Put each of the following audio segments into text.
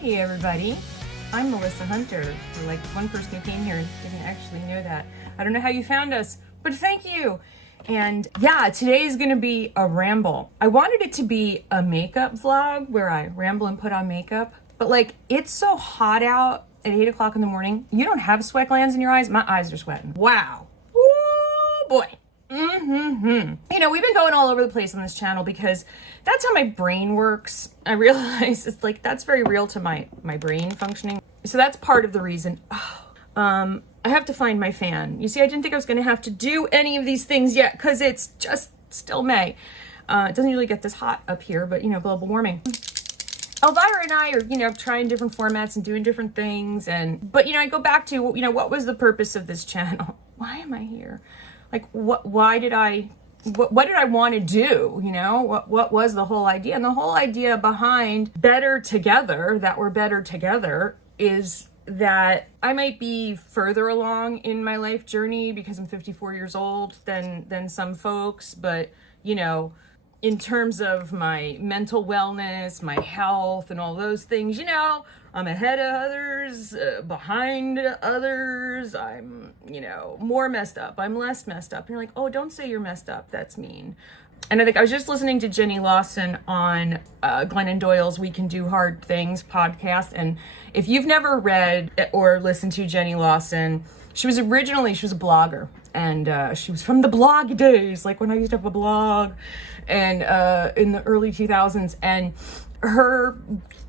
Hey everybody, I'm Melissa Hunter. For like one person who came here and didn't actually know that. I don't know how you found us, but thank you. And yeah, today is gonna be a ramble. I wanted it to be a makeup vlog where I ramble and put on makeup, but like it's so hot out at 8 o'clock in the morning. You don't have sweat glands in your eyes. My eyes are sweating. Wow. Woo boy. You know, we've been going all over the place on this channel because that's how my brain works. I realize it's like, that's very real to my brain functioning. So that's part of the reason. I have to find my fan. You see, I didn't think I was going to have to do any of these things yet because it's just still May. It doesn't usually get this hot up here, but you know, global warming. Elvira and I are, you know, trying different formats and doing different things. But, you know, I go back to, you know, what was the purpose of this channel? Why am I here? Like, what did I want to do? You know, what was the whole idea? And the whole idea behind Better Together, that we're better together, is that I might be further along in my life journey because I'm 54 years old than some folks. But, you know, in terms of my mental wellness, my health, and all those things, you know, I'm ahead of others, behind others. I'm, you know, more messed up. I'm less messed up. And you're like, oh, don't say you're messed up. That's mean. And I think I was just listening to Jenny Lawson on Glennon Doyle's We Can Do Hard Things podcast. And if you've never read or listened to Jenny Lawson, she was a blogger. And she was from the blog days, like when I used to have a blog, and in the early 2000s. And her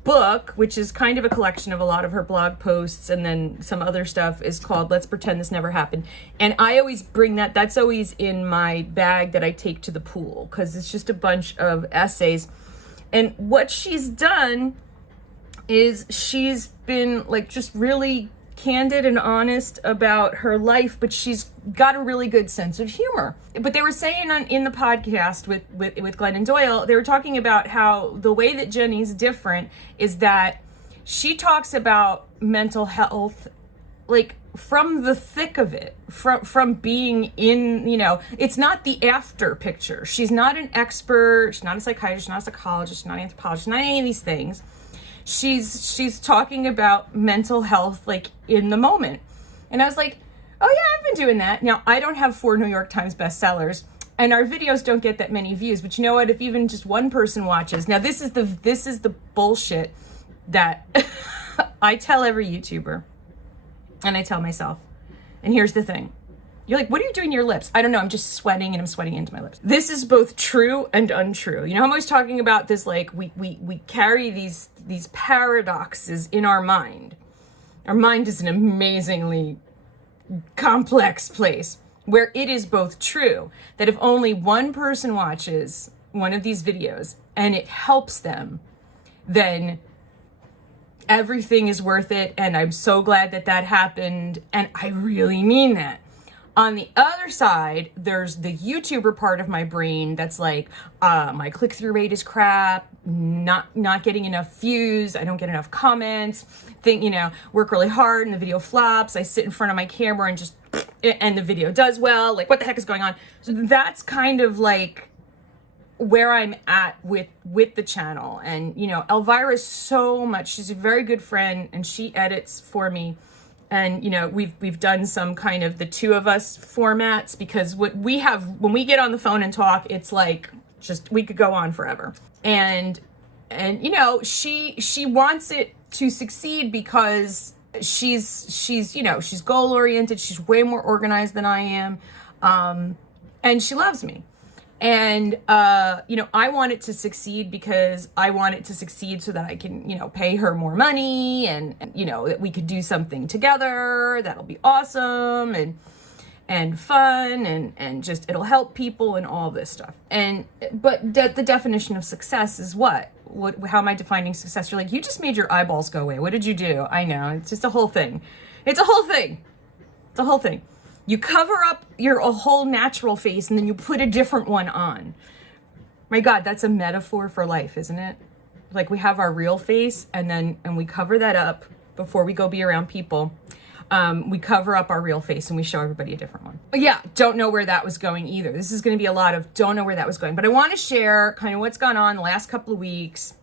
book, which is kind of a collection of a lot of her blog posts and then some other stuff, is called Let's Pretend This Never Happened. And I always bring that's always in my bag that I take to the pool because it's just a bunch of essays. And what she's done is she's been like just really candid and honest about her life, but she's got a really good sense of humor. But they were saying in the podcast with Glennon Doyle, they were talking about how the way that Jenny's different is that she talks about mental health like from the thick of it, from being in, you know, it's not the after picture. She's not an expert, she's not a psychiatrist, she's not a psychologist, she's not an anthropologist, not any of these things. She's talking about mental health like in the moment. And I was like, oh yeah, I've been doing that. Now, I don't have 4 New York Times bestsellers and our videos don't get that many views, but you know what? If even just one person watches, now this is the bullshit that I tell every YouTuber and I tell myself. And here's the thing. You're like, what are you doing to your lips? I don't know. I'm just sweating and I'm sweating into my lips. This is both true and untrue. You know, I'm always talking about this, like we carry these paradoxes in our mind. Our mind is an amazingly complex place where it is both true that if only one person watches one of these videos and it helps them, then everything is worth it. And I'm so glad that happened. And I really mean that. On the other side, there's the YouTuber part of my brain that's like, my click-through rate is crap, not getting enough views, I don't get enough comments, you know, work really hard and the video flops, I sit in front of my camera and the video does well, like what the heck is going on? So that's kind of like where I'm at with the channel. And, you know, Elvira is so much, she's a very good friend and she edits for me. And, you know, we've done some kind of the two of us formats because what we have, when we get on the phone and talk, it's like just, we could go on forever. And you know, she wants it to succeed because she's, you know, she's goal oriented. She's way more organized than I am. And she loves me. And, you know, I want it to succeed because I want it to succeed so that I can, you know, pay her more money and you know, that we could do something together. That'll be awesome and fun and just, it'll help people and all this stuff. But the definition of success is what? How am I defining success? You're like, you just made your eyeballs go away. What did you do? I know. It's just a whole thing. It's a whole thing. It's a whole thing. You cover up your whole natural face and then you put a different one on. My God, that's a metaphor for life, isn't it? Like we have our real face and we cover that up before we go be around people. We cover up our real face and we show everybody a different one. But yeah, don't know where that was going either. This is going to be a lot of don't know where that was going. But I want to share kind of what's gone on the last couple of weeks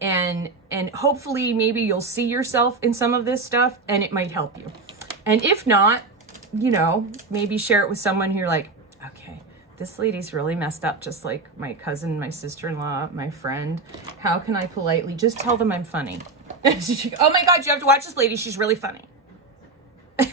and hopefully maybe you'll see yourself in some of this stuff and it might help you. And if not, you know, maybe share it with someone who you're like, okay, this lady's really messed up, just like my cousin, my sister-in-law, my friend. How can I politely just tell them I'm funny? Oh my God, you have to watch this lady. She's really funny.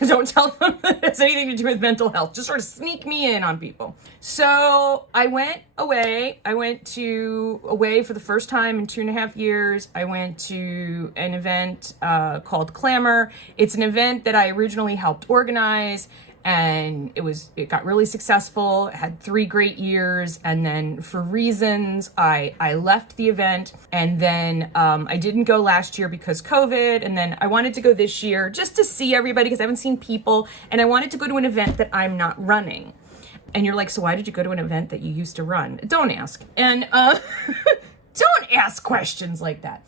Don't tell them it has anything to do with mental health. Just sort of sneak me in on people. So I went away. I went away for the first time in 2.5 years. I went to an event called Clamor. It's an event that I originally helped organize, and it got really successful. It had 3 great years, and then for reasons I left the event, and then I didn't go last year because COVID, and then I wanted to go this year just to see everybody because I haven't seen people, and I wanted to go to an event that I'm not running. And you're like, so why did you go to an event that you used to run? Don't ask. And don't ask questions like that.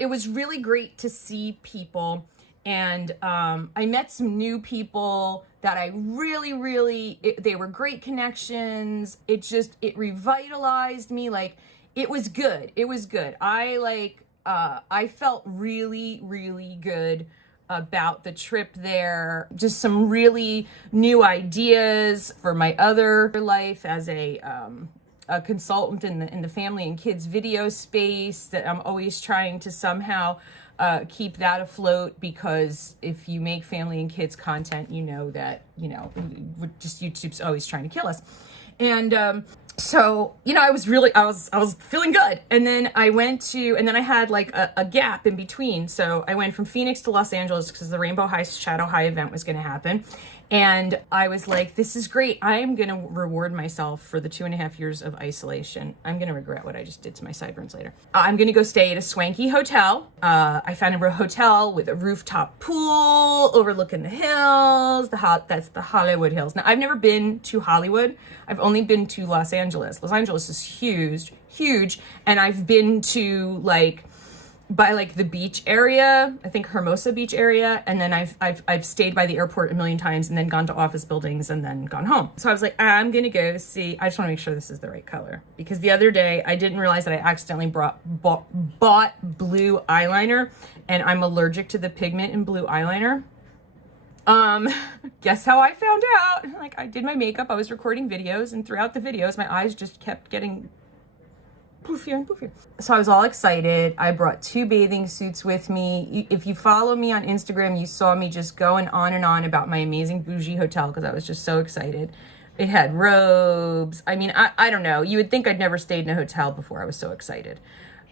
It was really great to see people, and I met some new people that I really, they were great connections. It revitalized me. Like, it was good. It was good. I felt really good about the trip there. Just some really new ideas for my other life as a consultant in the family and kids video space, that I'm always trying to somehow keep that afloat, because if you make family and kids content, you know that, you know, just YouTube's always trying to kill us. And so, you know, I was feeling good. And then I had like a gap in between. So I went from Phoenix to Los Angeles because the Rainbow High Shadow High event was going to happen. And I was like, this is great. I'm going to reward myself for the 2.5 years of isolation. I'm going to regret what I just did to my sideburns later. I'm going to go stay at a swanky hotel. I found a hotel with a rooftop pool overlooking the hills. That's the Hollywood Hills. Now, I've never been to Hollywood. I've only been to Los Angeles. Los Angeles is huge. And I've been to by the beach area, I think Hermosa Beach area, and then I've stayed by the airport a million times, and then gone to office buildings, and then gone home. So I was like, I'm gonna go see. I just want to make sure this is the right color, because the other day I didn't realize that I accidentally bought blue eyeliner, and I'm allergic to the pigment in blue eyeliner. Guess how I found out? Like, I did my makeup, I was recording videos, and throughout the videos, my eyes just kept getting poofier and poofier. So I was all excited. I brought 2 bathing suits with me. If you follow me on Instagram, you saw me just going on and on about my amazing bougie hotel, because I was just so excited. It had robes. I mean, I don't know. You would think I'd never stayed in a hotel before. I was so excited.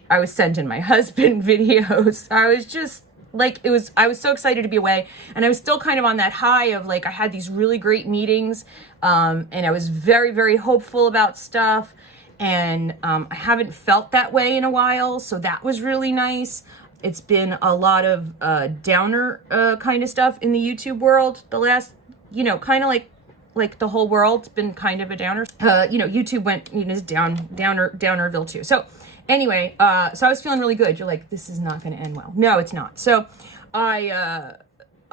I was sending my husband videos. I was just like, I was so excited to be away. And I was still kind of on that high of like, I had these really great meetings. And I was very hopeful about stuff. And I haven't felt that way in a while, so that was really nice. It's been a lot of downer kind of stuff in the YouTube world the last, you know, kind of like the whole world's been kind of a downer. You know, YouTube went, you know, downerville too. So anyway, so I was feeling really good. You're like, this is not going to end well. No, it's not. So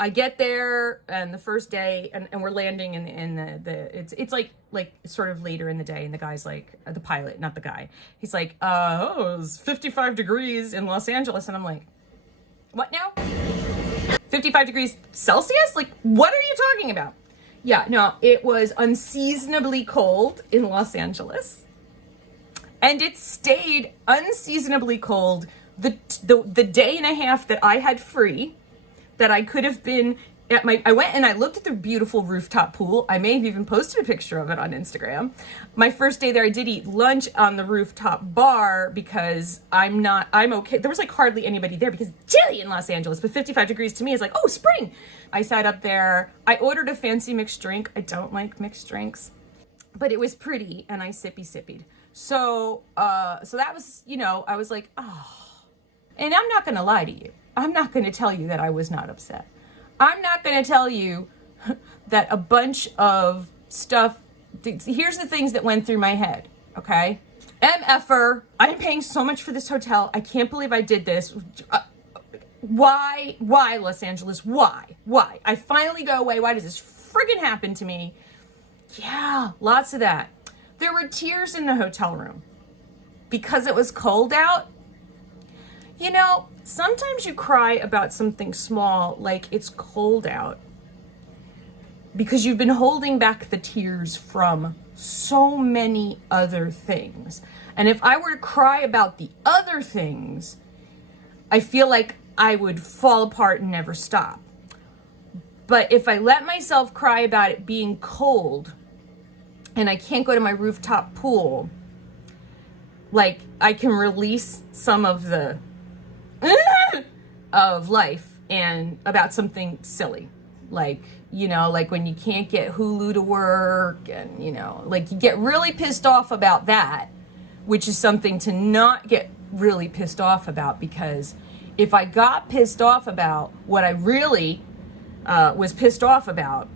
I get there, and the first day, and we're landing in it's like sort of later in the day, and the guy's like, the pilot, not the guy, he's like, it's 55 degrees in Los Angeles, and I'm like, what now? 55 degrees Celsius? Like, what are you talking about? Yeah, no, it was unseasonably cold in Los Angeles, and it stayed unseasonably cold the day and a half that I had free, that I could have been at I went and I looked at the beautiful rooftop pool. I may have even posted a picture of it on Instagram. My first day there, I did eat lunch on the rooftop bar, because I'm okay. There was like hardly anybody there because it's chilly in Los Angeles, but 55 degrees to me is like, oh, spring. I sat up there. I ordered a fancy mixed drink. I don't like mixed drinks, but it was pretty, and I sippy-sippied. So that was, you know, I was like, oh. And I'm not going to lie to you. I'm not going to tell you that I was not upset. I'm not going to tell you that a bunch of stuff, here's the things that went through my head, okay? MFer, I'm paying so much for this hotel. I can't believe I did this. Why, Los Angeles? Why? I finally go away. Why does this friggin' happen to me? Yeah, lots of that. There were tears in the hotel room because it was cold out. You know, sometimes you cry about something small, like it's cold out, because you've been holding back the tears from so many other things. And if I were to cry about the other things, I feel like I would fall apart and never stop. But if I let myself cry about it being cold and I can't go to my rooftop pool, like I can release some of the of life and about something silly. Like, you know, like when you can't get Hulu to work and, you know, like you get really pissed off about that, which is something to not get really pissed off about, because if I got pissed off about what I really was pissed off about,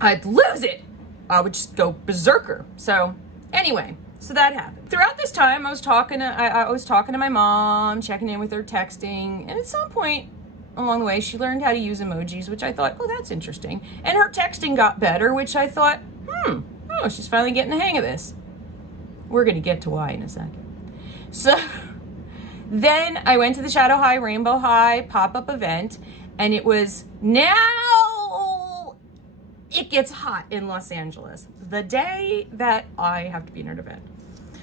I'd lose it. I would just go berserker. So anyway, so that happened. Throughout this time, I was talking to my mom, checking in with her, texting, and at some point along the way, she learned how to use emojis, which I thought, oh, that's interesting. And her texting got better, which I thought, oh, she's finally getting the hang of this. We're gonna get to why in a second. So then I went to the Shadow High, Rainbow High pop-up event, and it was now it gets hot in Los Angeles, the day that I have to be in an event.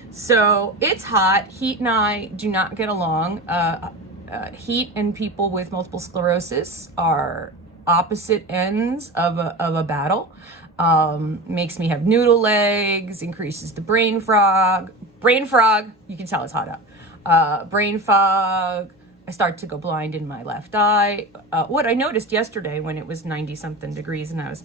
So it's hot. Heat and I do not get along. Heat and people with multiple sclerosis are opposite ends of a battle. Makes me have noodle legs, increases the brain fog. You can tell it's hot out. Brain fog. I start to go blind in my left eye. What I noticed yesterday when it was 90 something degrees and I was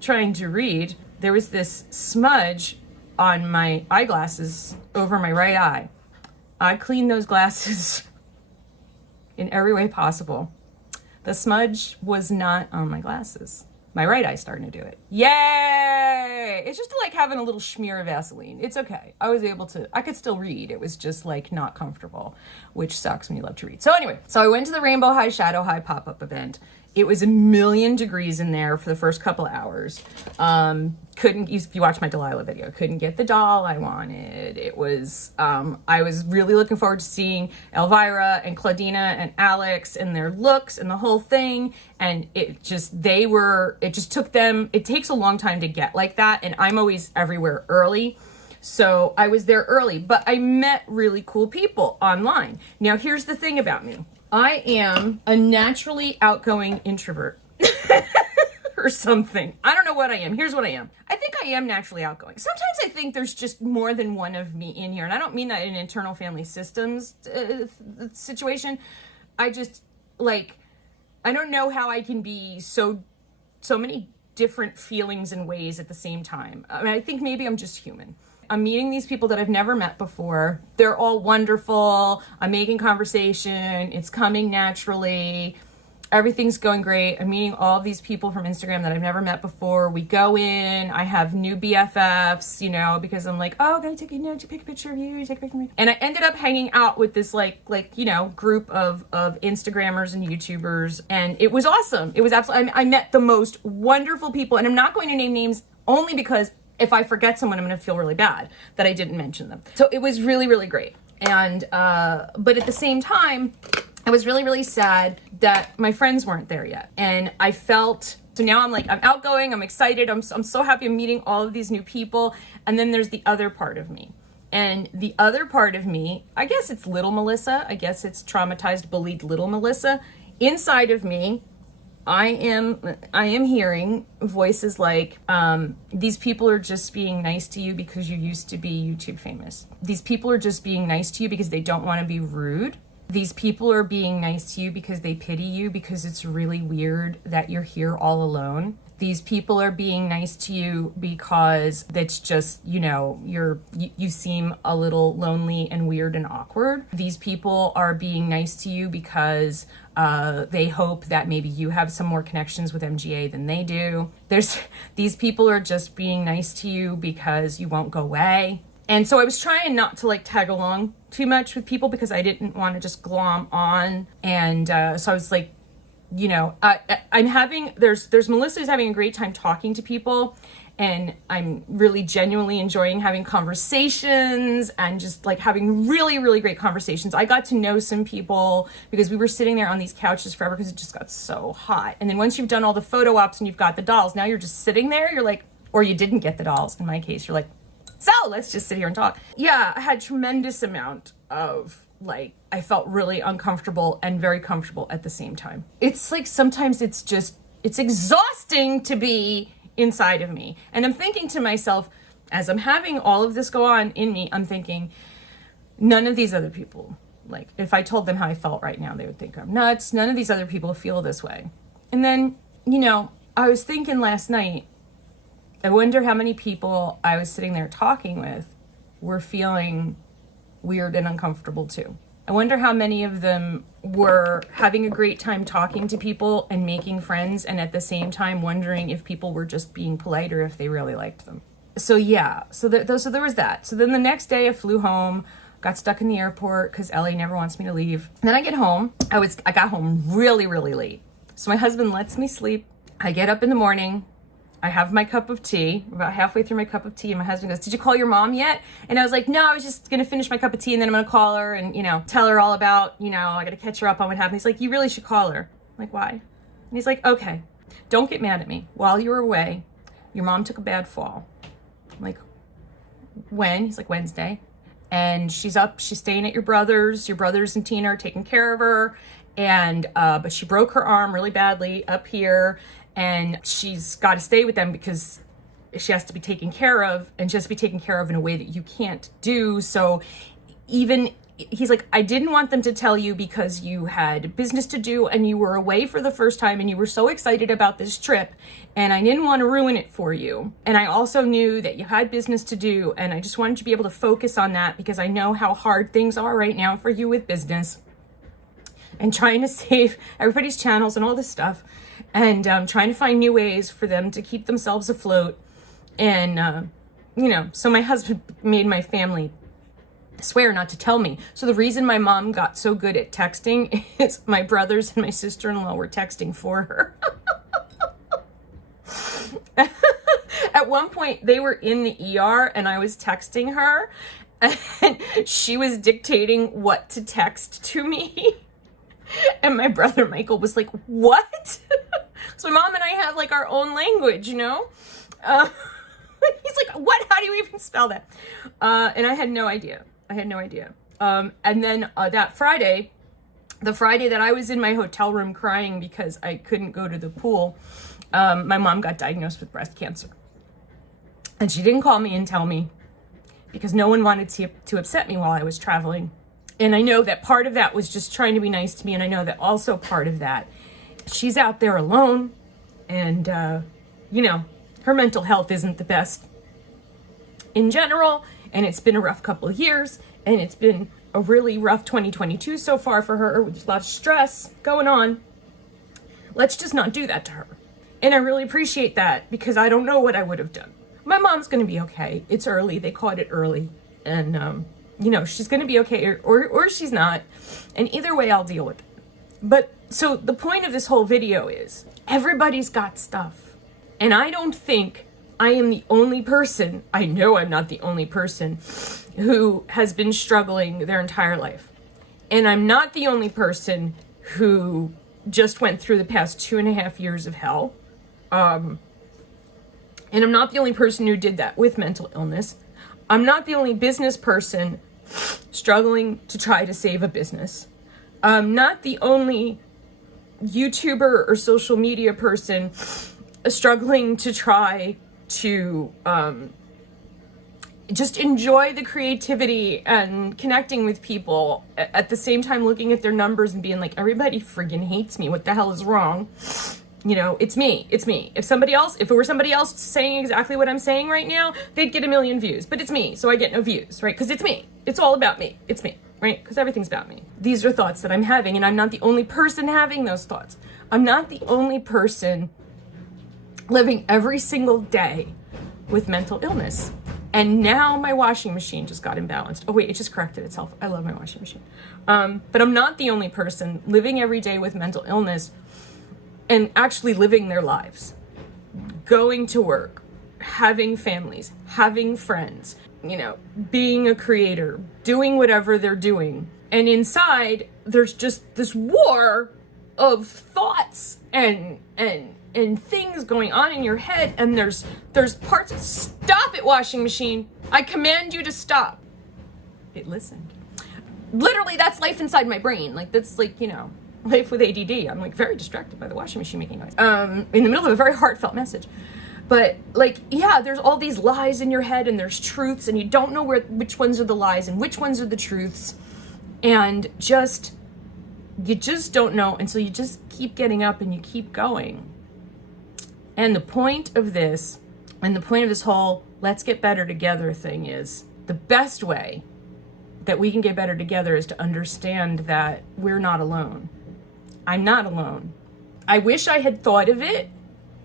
trying to read, there was this smudge on my eyeglasses over my right eye. I cleaned those glasses in every way possible. The smudge was not on my glasses. My right eye's starting to do it. Yay! It's just like having a little smear of Vaseline. It's okay. I could still read. It was just like not comfortable, which sucks when you love to read. So anyway, I went to the Rainbow High, Shadow High pop-up event. It was 1,000,000 degrees in there for the first couple hours. If you watch my Delilah video, couldn't get the doll I wanted. It was, I was really looking forward to seeing Elvira and Claudina and Alex and their looks and the whole thing. And it just took them, it takes a long time to get like that. And I'm always everywhere early. So I was there early, but I met really cool people online. Now, here's the thing about me. I am a naturally outgoing introvert or something. I don't know what I am. Here's what I am. I think I am naturally outgoing. Sometimes I think there's just more than one of me in here. And I don't mean that in internal family systems situation. I just I don't know how I can be so many different feelings and ways at the same time. I mean, I think maybe I'm just human. I'm meeting these people that I've never met before. They're all wonderful. I'm making conversation. It's coming naturally. Everything's going great. I'm meeting all of these people from Instagram that I've never met before. We go in. I have new BFFs, you know, because I'm like, oh, can I take a picture of you? Take a picture of me. And I ended up hanging out with this group of Instagrammers and YouTubers, and it was awesome. It was absolutely. I met the most wonderful people, and I'm not going to name names only because if I forget someone, I'm going to feel really bad that I didn't mention them. So it was really, really great. And, but at the same time, I was really, really sad that my friends weren't there yet. And I felt, so now I'm outgoing, I'm excited, I'm so happy I'm meeting all of these new people. And then there's the other part of me. And the other part of me, I guess it's little Melissa, I guess it's traumatized, bullied little Melissa. Inside of me, I am hearing voices like, these people are just being nice to you because you used to be YouTube famous. These people are just being nice to you because they don't want to be rude. These people are being nice to you because they pity you because it's really weird that you're here all alone. These people are being nice to you because that's just, you know, you seem a little lonely and weird and awkward. These people are being nice to you because they hope that maybe you have some more connections with MGA than they do. These people are just being nice to you because you won't go away. And so I was trying not to tag along too much with people because I didn't want to just glom on. And so I was I'm having, there's Melissa's having a great time talking to people. and I'm really genuinely enjoying having conversations and just like having really, really great conversations. I got to know some people because we were sitting there on these couches forever because it just got so hot. And then once you've done all the photo ops and you've got the dolls, now you're just sitting there, you're like, or you didn't get the dolls, in my case, you're like, so let's just sit here and talk. Yeah, I had tremendous amount of like, I felt really uncomfortable and very comfortable at the same time. It's like, sometimes it's exhausting to be inside of me. And I'm thinking to myself, as I'm having all of this go on in me, I'm thinking, none of these other people, like if I told them how I felt right now, they would think I'm nuts. None of these other people feel this way. And then, you know, I was thinking last night, I wonder how many people I was sitting there talking with were feeling weird and uncomfortable too. I wonder how many of them were having a great time talking to people and making friends, and at the same time wondering if people were just being polite or if they really liked them. So yeah, so there was that. So then the next day I flew home, got stuck in the airport because Ellie never wants me to leave. And then I get home. I got home really, really late. So my husband lets me sleep. I get up in the morning. I have my cup of tea, about halfway through my cup of tea, and my husband goes, did you call your mom yet? And I was like, no, I was just going to finish my cup of tea and then I'm going to call her and, you know, tell her all about, you know, I got to catch her up on what happened. He's like, you really should call her. I'm like, why? And he's like, okay, don't get mad at me. While you were away, your mom took a bad fall. I'm like, when? He's like, Wednesday. And she's up, she's staying at your brothers and Tina are taking care of her. And, but she broke her arm really badly up here. And she's got to stay with them because she has to be taken care of, and she has to be taken care of in a way that you can't do. So he's like, I didn't want them to tell you because you had business to do and you were away for the first time and you were so excited about this trip, and I didn't want to ruin it for you. And I also knew that you had business to do, and I just wanted to be able to focus on that because I know how hard things are right now for you with business and trying to save everybody's channels and all this stuff. And trying to find new ways for them to keep themselves afloat. And, you know, so my husband made my family swear not to tell me. So the reason my mom got so good at texting is my brothers and my sister-in-law were texting for her. At one point, they were in the ER and I was texting her. And she was dictating what to text to me. And my brother Michael was like, what? So my mom and I have like our own language, you know? He's like, what? How do you even spell that? And I had no idea. And then that Friday, the Friday that I was in my hotel room crying because I couldn't go to the pool, my mom got diagnosed with breast cancer. And she didn't call me and tell me because no one wanted to upset me while I was traveling. And I know that part of that was just trying to be nice to me. And I know that also part of that, she's out there alone. And, you know, her mental health isn't the best in general. And it's been a rough couple of years. And it's been a really rough 2022 so far for her with a lot of stress going on. Let's just not do that to her. And I really appreciate that because I don't know what I would have done. My mom's going to be okay. It's early. They caught it early. And, you know, she's going to be okay or she's not. And either way, I'll deal with it. But so the point of this whole video is everybody's got stuff. And I don't think I am the only person. I know I'm not the only person who has been struggling their entire life. And I'm not the only person who just went through the past 2.5 years of hell. And I'm not the only person who did that with mental illness. I'm not the only business person struggling to try to save a business. I'm not the only YouTuber or social media person struggling to try to just enjoy the creativity and connecting with people at the same time looking at their numbers and being like, everybody friggin' hates me. What the hell is wrong? You know, it's me. If it were somebody else saying exactly what I'm saying right now, they'd get 1 million views. But it's me, so I get no views, right? Because it's me. It's all about me. It's me, right? Because everything's about me. These are thoughts that I'm having, and I'm not the only person having those thoughts. I'm not the only person living every single day with mental illness. And now my washing machine just got imbalanced. Oh wait, it just corrected itself. I love my washing machine. But I'm not the only person living every day with mental illness and actually living their lives, going to work, having families, having friends, being a creator, doing whatever they're doing. And inside, there's just this war of thoughts and things going on in your head. And there's parts of, stop it, washing machine. I command you to stop. It listened. Literally, that's life inside my brain. Like, that's like, life with ADD. I'm like very distracted by the washing machine making noise. In the middle of a very heartfelt message. But like, yeah, there's all these lies in your head and there's truths and you don't know which ones are the lies and which ones are the truths. And you just don't know. And so you just keep getting up and you keep going. And the point of this, and the point of this whole let's get better together thing is, the best way that we can get better together is to understand that we're not alone. I'm not alone. I wish I had thought of it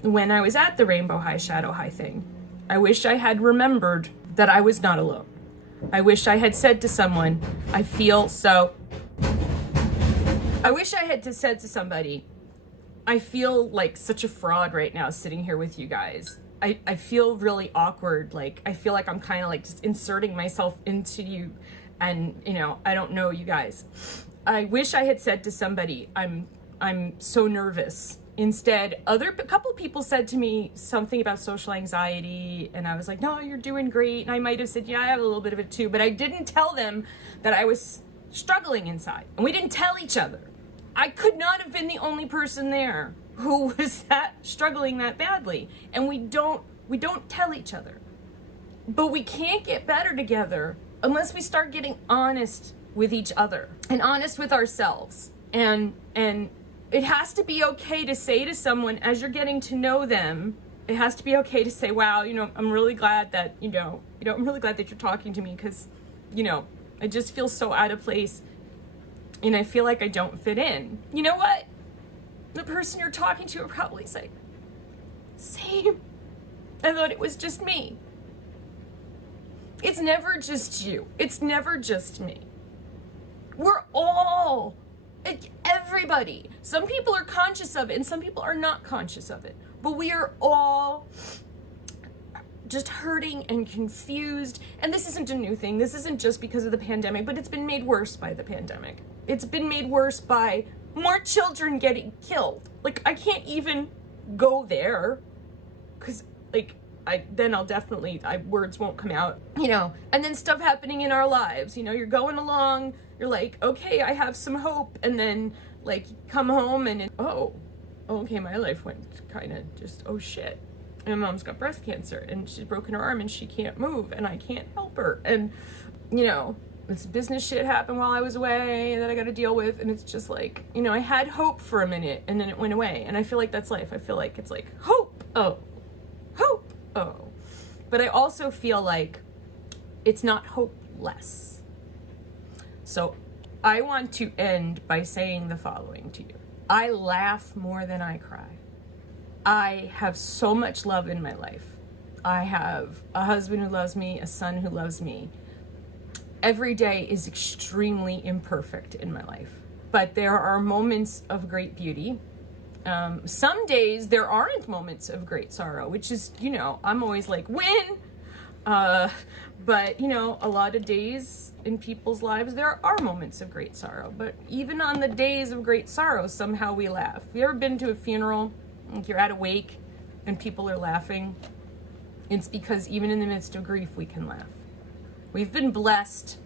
when I was at the Rainbow High, Shadow High thing. I wish I had remembered that I was not alone. I wish I had said to someone, I wish I had said to somebody, I feel like such a fraud right now sitting here with you guys. I feel really awkward. Like, I feel like I'm kind of like just inserting myself into you. And, I don't know you guys. I wish I had said to somebody, I'm so nervous. Instead, a couple people said to me something about social anxiety, and I was like, no, you're doing great. And I might have said, yeah, I have a little bit of it too, but I didn't tell them that I was struggling inside. And we didn't tell each other. I could not have been the only person there who was struggling that badly. And we don't tell each other. But we can't get better together unless we start getting honest with each other and honest with ourselves. And it has to be okay to say to someone as you're getting to know them, it has to be okay to say, wow, I'm really glad that, I'm really glad that you're talking to me because, I just feel so out of place and I feel like I don't fit in. You know what? The person you're talking to will probably say, same. I thought it was just me. It's never just you. It's never just me. We're all, everybody. Some people are conscious of it and some people are not conscious of it. But we are all just hurting and confused. And this isn't a new thing. This isn't just because of the pandemic, but it's been made worse by the pandemic. It's been made worse by more children getting killed. Like, I can't even go there because, words won't come out, and then stuff happening in our lives, you're going along, you're like, okay, I have some hope, and then, come home and, okay, my life went kind of just, oh shit, and mom's got breast cancer, and she's broken her arm, and she can't move, and I can't help her, and, this business shit happened while I was away that I got to deal with, and it's just like, I had hope for a minute, and then it went away, and I feel like that's life. I feel like it's like, hope, hope. But I also feel like it's not hopeless. So I want to end by saying the following to you. I laugh more than I cry. I have so much love in my life. I have a husband who loves me, a son who loves me. Every day is extremely imperfect in my life, but there are moments of great beauty. Some days there aren't moments of great sorrow, which is, I'm always like, win. But, a lot of days in people's lives, there are moments of great sorrow. But even on the days of great sorrow, somehow we laugh. Have you ever been to a funeral, like you're at a wake and people are laughing? It's because even in the midst of grief, we can laugh. We've been blessed.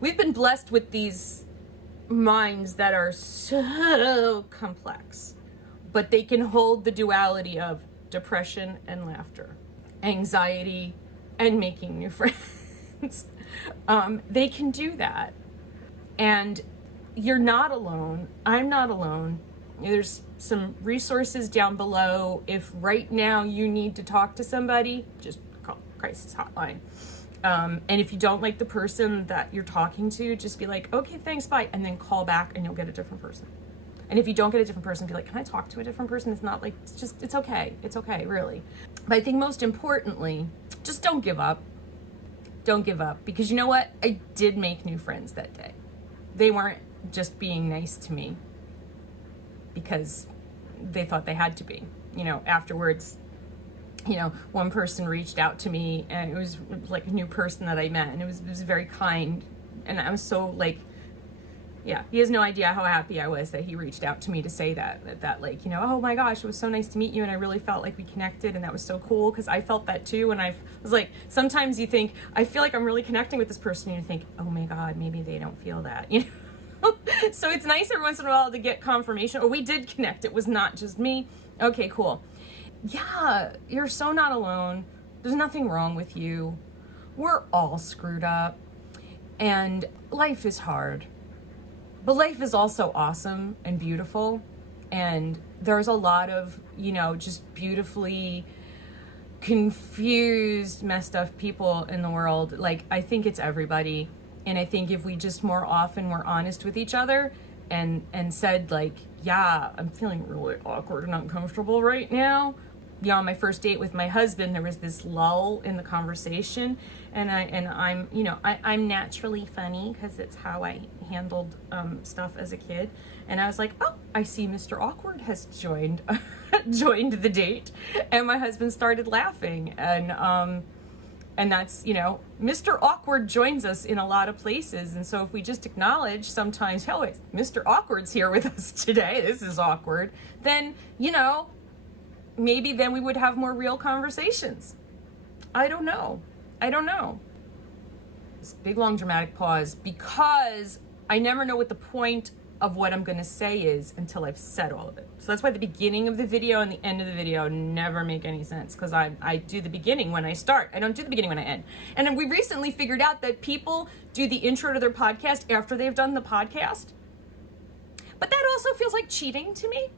We've been blessed with these minds that are so complex, but they can hold the duality of depression and laughter, anxiety and making new friends. They can do that. And you're not alone. I'm not alone. There's some resources down below. If right now you need to talk to somebody, just call Crisis Hotline. And if you don't like the person that you're talking to, just be like, okay, thanks, bye. And then call back and you'll get a different person. And if you don't get a different person, be like, can I talk to a different person? It's not like, it's okay. It's okay, really. But I think most importantly, just don't give up. Don't give up. Because you know what? I did make new friends that day. They weren't just being nice to me because they thought they had to be. Afterwards, one person reached out to me, and it was like a new person that I met, and it was very kind. And I was so like, yeah, he has no idea how happy I was that he reached out to me to say that like, oh my gosh, it was so nice to meet you, and I really felt like we connected, and that was so cool, because I felt that too. And I was like, sometimes you think, I feel like I'm really connecting with this person, and you think, oh my God, maybe they don't feel that, So it's nice every once in a while to get confirmation. Oh, we did connect. It was not just me. Okay, cool. Yeah, you're so not alone. There's nothing wrong with you. We're all screwed up, and life is hard. But life is also awesome and beautiful, and there's a lot of, just beautifully confused, messed up people in the world. Like, I think it's everybody, and I think if we just more often were honest with each other and said, like, yeah, I'm feeling really awkward and uncomfortable right now. On my first date with my husband, there was this lull in the conversation, and I'm naturally funny because it's how I handled stuff as a kid. And I was like, oh, I see Mr. Awkward has joined the date, and my husband started laughing, and that's, Mr. Awkward joins us in a lot of places. And so if we just acknowledge sometimes, oh, it's Mr. Awkward's here with us today, this is awkward, then, maybe then we would have more real conversations. I don't know. This big, long, dramatic pause, because I never know what the point of what I'm going to say is until I've said all of it. So that's why the beginning of the video and the end of the video never make any sense, because I do the beginning when I start. I don't do the beginning when I end. And then we recently figured out that people do the intro to their podcast after they've done the podcast. But that also feels like cheating to me.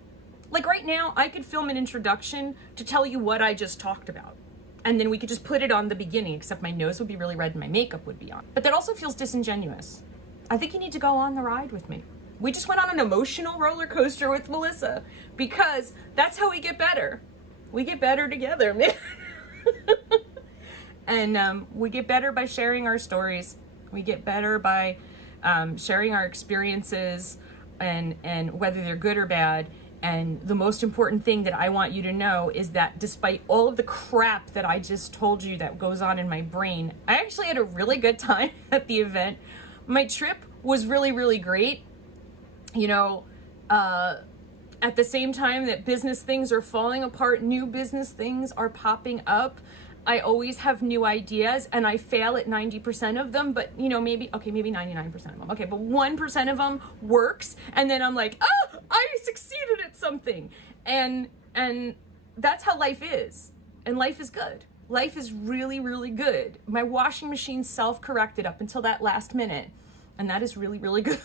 Like right now, I could film an introduction to tell you what I just talked about, and then we could just put it on the beginning, except my nose would be really red and my makeup would be on. But that also feels disingenuous. I think you need to go on the ride with me. We just went on an emotional roller coaster with Melissa, because that's how we get better. We get better together, man. And we get better by sharing our stories. We get better by sharing our experiences, and whether they're good or bad. And the most important thing that I want you to know is that despite all of the crap that I just told you that goes on in my brain, I actually had a really good time at the event. My trip was really, really great. At the same time that business things are falling apart, new business things are popping up. I always have new ideas, and I fail at 90% of them, but maybe 99% of them. Okay, but 1% of them works, and then I'm like, oh, I succeeded at something. And that's how life is. And life is good. Life is really, really good. My washing machine self-corrected up until that last minute, and that is really, really good.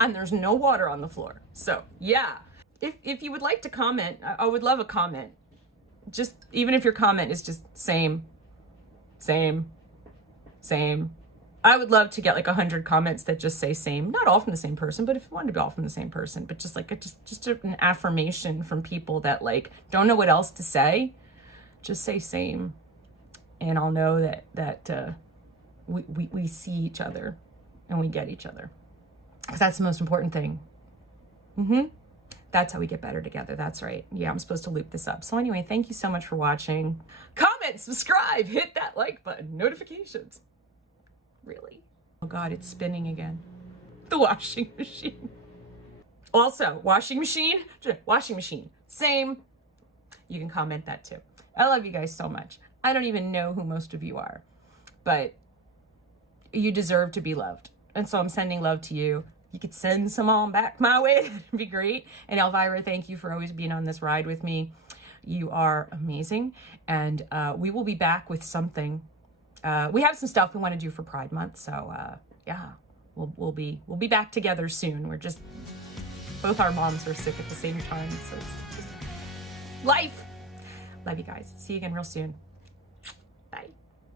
And there's no water on the floor. So, yeah. If you would like to comment, I would love a comment. Just, even if your comment is just same. I would love to get like 100 comments that just say same. Not all from the same person, but if you want to be all from the same person, but just like just an affirmation from people that like don't know what else to say, just say same. And I'll know that we see each other and we get each other. Because that's the most important thing. That's how we get better together. That's right. Yeah, I'm supposed to loop this up. So anyway, thank you so much for watching. Comment, subscribe, hit that like button, notifications. Really? Oh God, it's spinning again. The washing machine. Also, washing machine, same. You can comment that too. I love you guys so much. I don't even know who most of you are, but you deserve to be loved. And so I'm sending love to you. You could send some on back my way. That'd be great. And Elvira, thank you for always being on this ride with me. You are amazing. And we will be back with something. We have some stuff we want to do for Pride Month. So yeah, we'll be back together soon. We're just, both our moms are sick at the same time. So it's just life. Love you guys. See you again real soon. Bye.